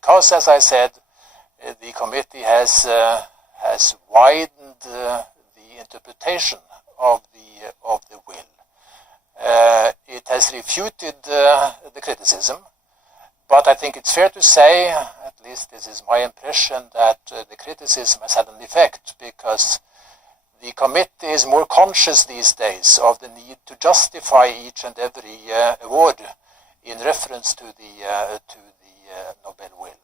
because, as I said, the committee has widened the interpretation of the will. It has refuted the criticism, but I think it's fair to say, at least this is my impression, that the criticism has had an effect, because the committee is more conscious these days of the need to justify each and every award in reference to the Nobel will.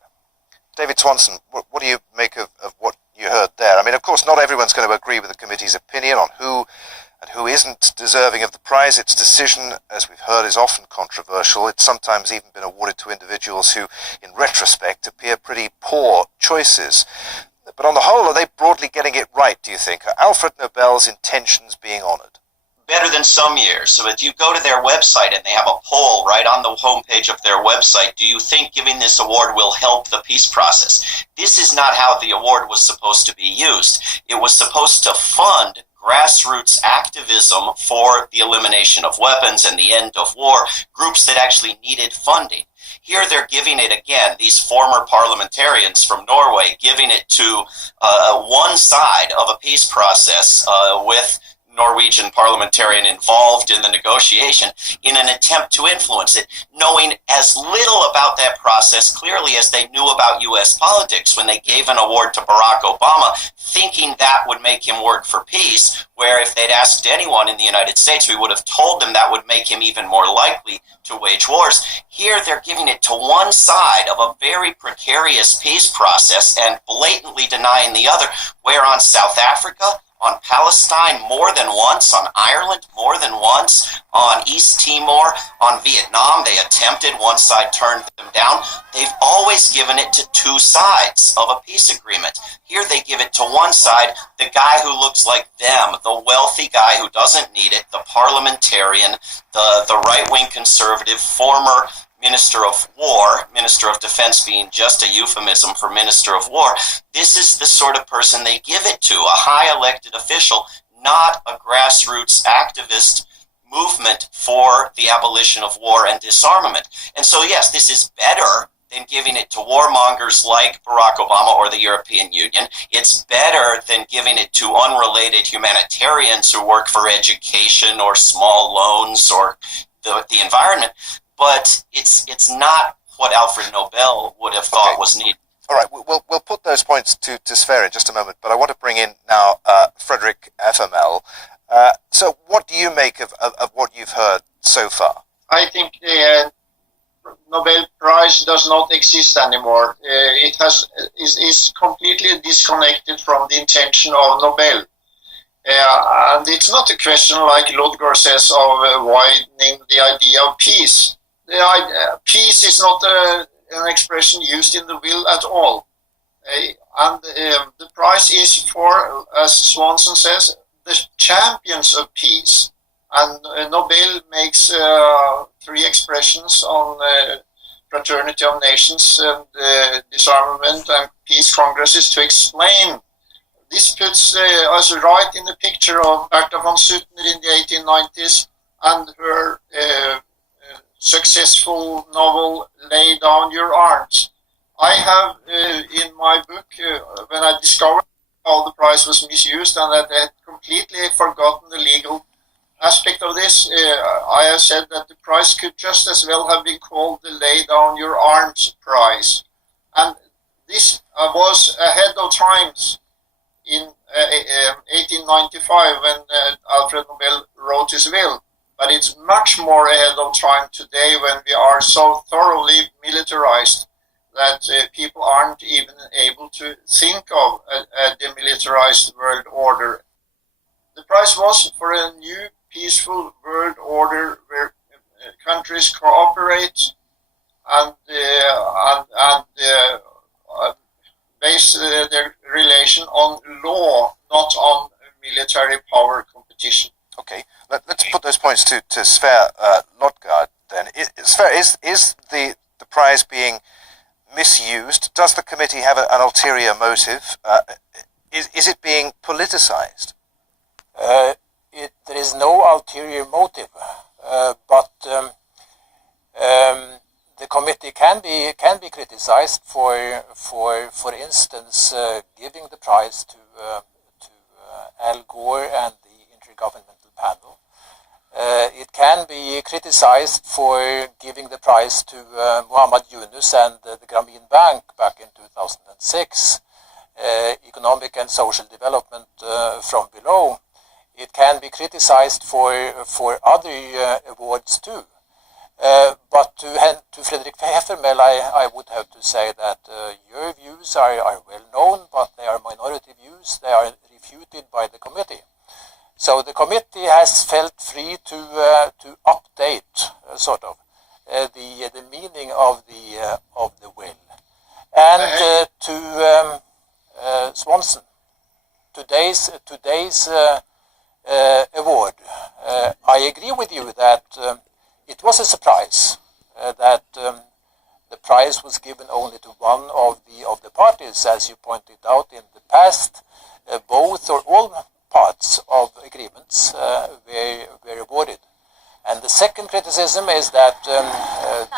David Swanson, what do you make of what you heard there? I mean, of course, not everyone's going to agree with the committee's opinion on who and who isn't deserving of the prize. Its decision, as we've heard, is often controversial. It's sometimes even been awarded to individuals who, in retrospect, appear pretty poor choices. But on the whole, are they broadly getting it right, do you think? Are Alfred Nobel's intentions being honoured? Better than some years. So if you go to their website and they have a poll right on the homepage of their website, do you think giving this award will help the peace process? This is not how the award was supposed to be used. It was supposed to fund grassroots activism for the elimination of weapons and the end of war, groups that actually needed funding. Here they're giving it, again, these former parliamentarians from Norway, giving it to one side of a peace process with Norwegian parliamentarian involved in the negotiation in an attempt to influence it, knowing as little about that process clearly as they knew about U.S. politics when they gave an award to Barack Obama, thinking that would make him work for peace, where if they'd asked anyone in the United States, we would have told them that would make him even more likely to wage wars. Here they're giving it to one side of a very precarious peace process and blatantly denying the other, where on South Africa, on Palestine more than once, on Ireland more than once, on East Timor, on Vietnam, they attempted, one side turned them down. They've always given it to two sides of a peace agreement. Here they give it to one side, the guy who looks like them, the wealthy guy who doesn't need it, the parliamentarian, the right-wing conservative, former Minister of War, Minister of Defense being just a euphemism for Minister of War. This is the sort of person they give it to, a high elected official, not a grassroots activist movement for the abolition of war and disarmament. And so, yes, this is better than giving it to warmongers like Barack Obama or the European Union. It's better than giving it to unrelated humanitarians who work for education or small loans or the environment. But it's not what Alfred Nobel would have thought was needed. All right, we'll put those points to Sverre in just a moment, but I want to bring in now Frederick FML. So what do you make of what you've heard so far? I think the Nobel Prize does not exist anymore. It is completely disconnected from the intention of Nobel. And it's not a question, like Ludgaard says, of widening the idea of peace. Peace is not an expression used in the will at all. And the prize is for, as Swanson says, the champions of peace. And Nobel makes three expressions on fraternity of nations and disarmament and peace congresses to explain. This puts us right in the picture of Bertha von Suttner in the 1890s and her successful novel, Lay Down Your Arms. I have in my book, when I discovered how the prize was misused and that I had completely forgotten the legal aspect of this, I have said that the prize could just as well have been called the Lay Down Your Arms Prize. And this was ahead of times in 1895 when Alfred Nobel wrote his will. But it's much more ahead of time today when we are so thoroughly militarized that people aren't even able to think of a demilitarized world order. The prize was for a new peaceful world order where countries cooperate and base their relation on law, not on military power competition. Okay, let's put those points to Sverre Ludgaard then. Sverre, is the prize being misused? Does the committee have an ulterior motive? Is it being politicized? There is no ulterior motive, but the committee can be criticized for instance, giving the prize to Al Gore and the Intergovernmental Panel. It can be criticized for giving the prize to Muhammad Yunus and the Grameen Bank back in 2006, economic and social development from below. It can be criticized for other awards too. But to Fredrik Heffermel, I would have to say that your views are well known, but they are minority views. They are refuted by the committee. So the committee has felt free to update the meaning of the will. And to Swanson, today's award, I agree with you that it was a surprise that the prize was given only to one of the parties, as you pointed out in the past. Both or all parts of agreements were awarded. And the second criticism is that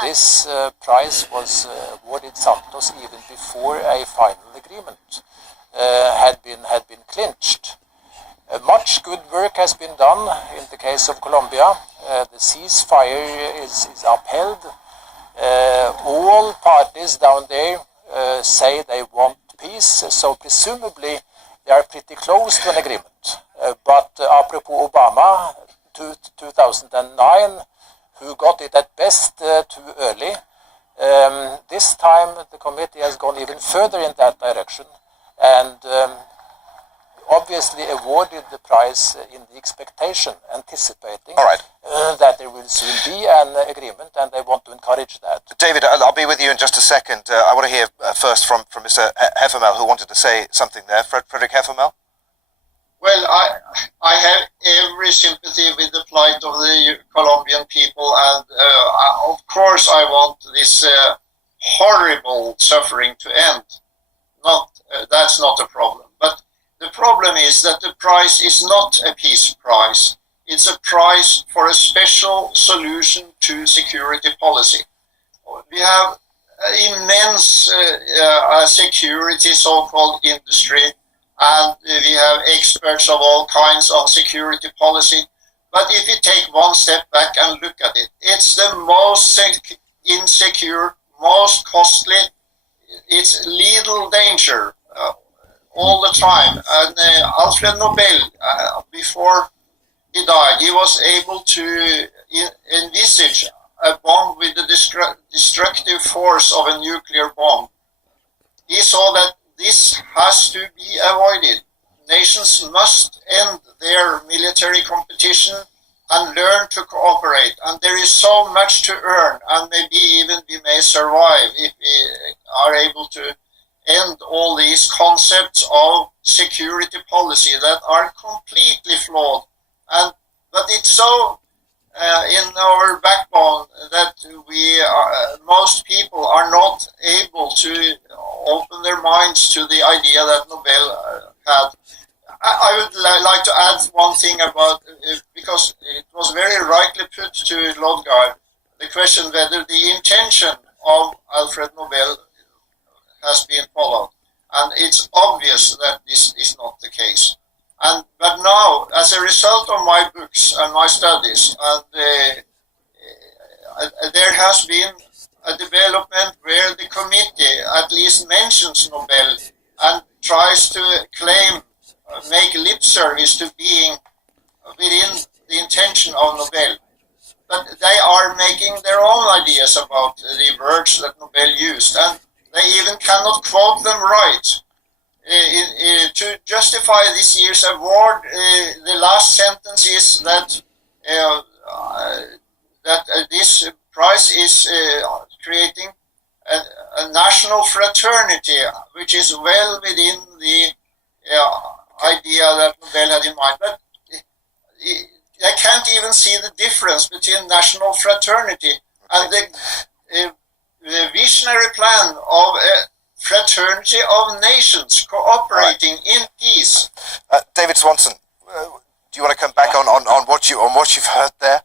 this prize was awarded Santos even before a final agreement had been clinched. Much good work has been done in the case of Colombia. The ceasefire is upheld. All parties down there say they want peace, so presumably they are pretty close to an agreement. But apropos Obama, 2009, who got it at best too early, this time the committee has gone even further in that direction and obviously awarded the prize in the expectation, anticipating that there will soon be an agreement, and they want to encourage that. David, I'll be with you in just a second. I want to hear first from Mr. Heffermel, who wanted to say something there. Fredrik Heffermel? Well, I have every sympathy with the plight of the Colombian people, and of course I want this horrible suffering to end. That's not a problem. But the problem is that the prize is not a peace prize. It's a prize for a special solution to security policy. We have immense security so-called industry, and we have experts of all kinds on security policy. But if you take one step back and look at it, it's the most insecure, most costly, it's lethal danger all the time. And Alfred Nobel, before he died, he was able to envisage a bomb with the destructive force of a nuclear bomb. He saw that this has to be avoided. Nations must end their military competition and learn to cooperate. And there is so much to earn, and maybe even we may survive if we are able to end all these concepts of security policy that are completely flawed. But it's so in our backbone that most people are not able to open their minds to the idea that Nobel had. I would like to add one thing about, because it was very rightly put to Lodgaard, the question whether the intention of Alfred Nobel has been followed. And it's obvious that this is not the case. But now, as a result of my books and my studies, there has been a development where the committee at least mentions Nobel and tries to make lip service to being within the intention of Nobel. But they are making their own ideas about the words that Nobel used, and they even cannot quote them right. To justify this year's award, the last sentence is that this prize is creating a national fraternity, which is well within the idea that Nobel had in mind. But I can't even see the difference between national fraternity and the visionary plan of a fraternity of nations cooperating in peace. David Swanson, do you want to come back on what you've heard there?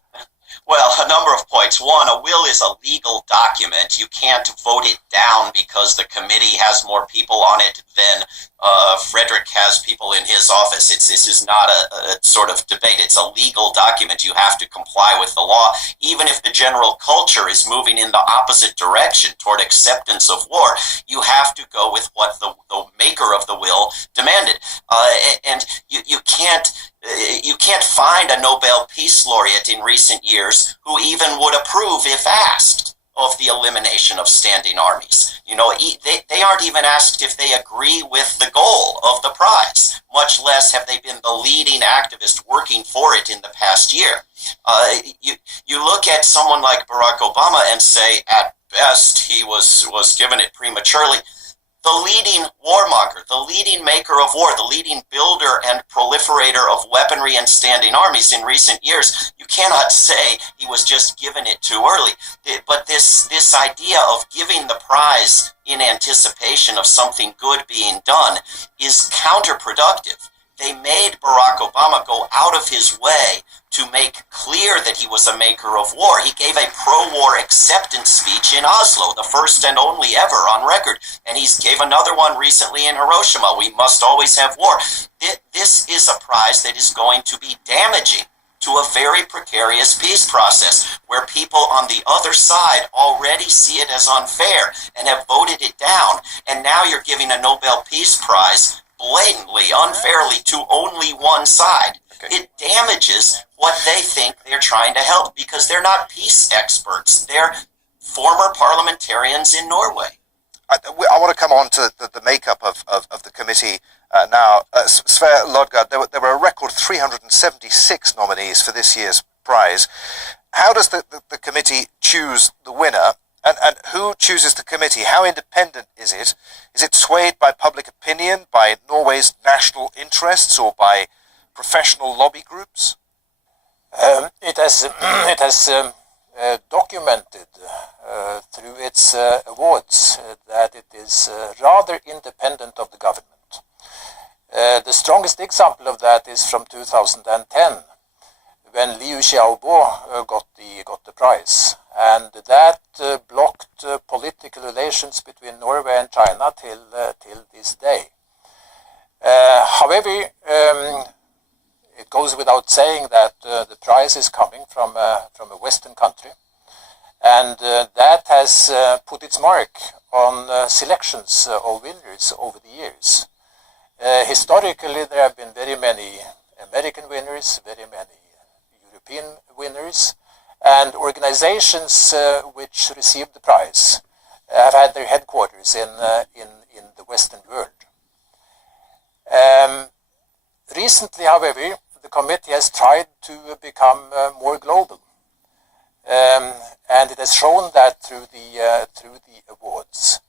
Well, a number of points. One, a will is a legal document. You can't vote it down because the committee has more people on it than Frederick has people in his office. This is not a sort of debate. It's a legal document. You have to comply with the law. Even if the general culture is moving in the opposite direction toward acceptance of war, you have to go with what the maker of the will demanded. And you can't find a Nobel Peace Laureate in recent years who even would approve, if asked, of the elimination of standing armies. You know, they aren't even asked if they agree with the goal of the prize, much less have they been the leading activist working for it in the past year. You look at someone like Barack Obama and say, at best, he was given it prematurely. The leading warmonger, the leading maker of war, the leading builder and proliferator of weaponry and standing armies in recent years, you cannot say he was just given it too early. But this idea of giving the prize in anticipation of something good being done is counterproductive. They made Barack Obama go out of his way to make clear that he was a maker of war. He gave a pro-war acceptance speech in Oslo, the first and only ever on record. And he gave another one recently in Hiroshima. We must always have war. This is a prize that is going to be damaging to a very precarious peace process where people on the other side already see it as unfair and have voted it down. And now you're giving a Nobel Peace Prize blatantly, unfairly to only one side. Okay. It damages what they think they're trying to help because they're not peace experts. They're former parliamentarians in Norway. I want to come on to the makeup of the committee now. Sverre Lodgaard, there were a record 376 nominees for this year's prize. How does the committee choose the winner? And who chooses the committee? How independent is it? Is it swayed by public opinion, by Norway's national interests, or by professional lobby groups? It has documented through its awards that it is rather independent of the government. The strongest example of that is from 2010, when Liu Xiaobo got the prize, and that blocked political relations between Norway and China till this day. However, it goes without saying that the prize is coming from a Western country, and that has put its mark on selections of winners over the years. Historically, there have been very many American winners, very many European winners, and organizations which received the prize have had their headquarters in the Western world. Recently, however, the committee has tried to become more global, and it has shown that through the awards.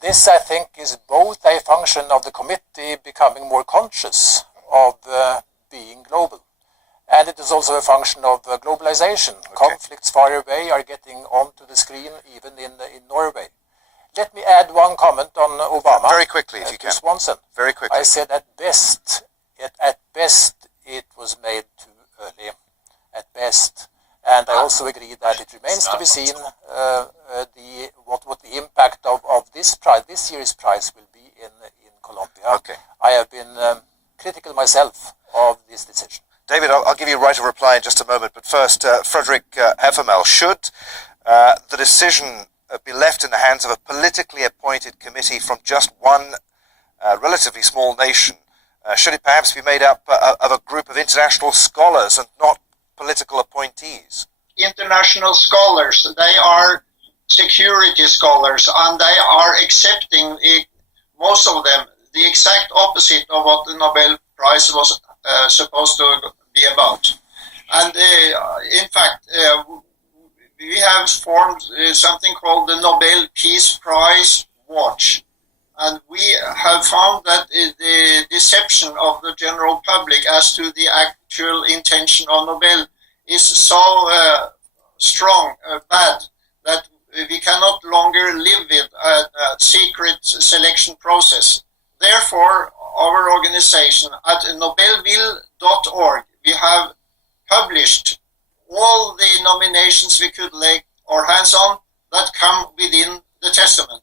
This, I think, is both a function of the committee becoming more conscious of being global, and it is also a function of globalization. Okay. Conflicts far away are getting onto the screen, even in Norway. Let me add one comment on Obama. Very quickly, if you can. Swanson. Very quickly. I said at best it was made too early. At best. And I also agree that it remains to be seen what the impact of this year's prize will be in Colombia. Okay. I have been critical myself of this decision. David, I'll give you a right of reply in just a moment, but first, Frederick Heffermel, should the decision be left in the hands of a politically appointed committee from just one relatively small nation? Should it perhaps be made up of a group of international scholars and not political appointees? International scholars, they are security scholars, and they are accepting, most of them, the exact opposite of what the Nobel Prize was supposed to be about. And in fact, we have formed something called the Nobel Peace Prize Watch. And we have found that the deception of the general public as to the actual intention of Nobel is so strong, bad, that we cannot longer live with a secret selection process. Therefore, our organization at nobelville.org, we have published all the nominations we could lay our hands on that come within the Testament.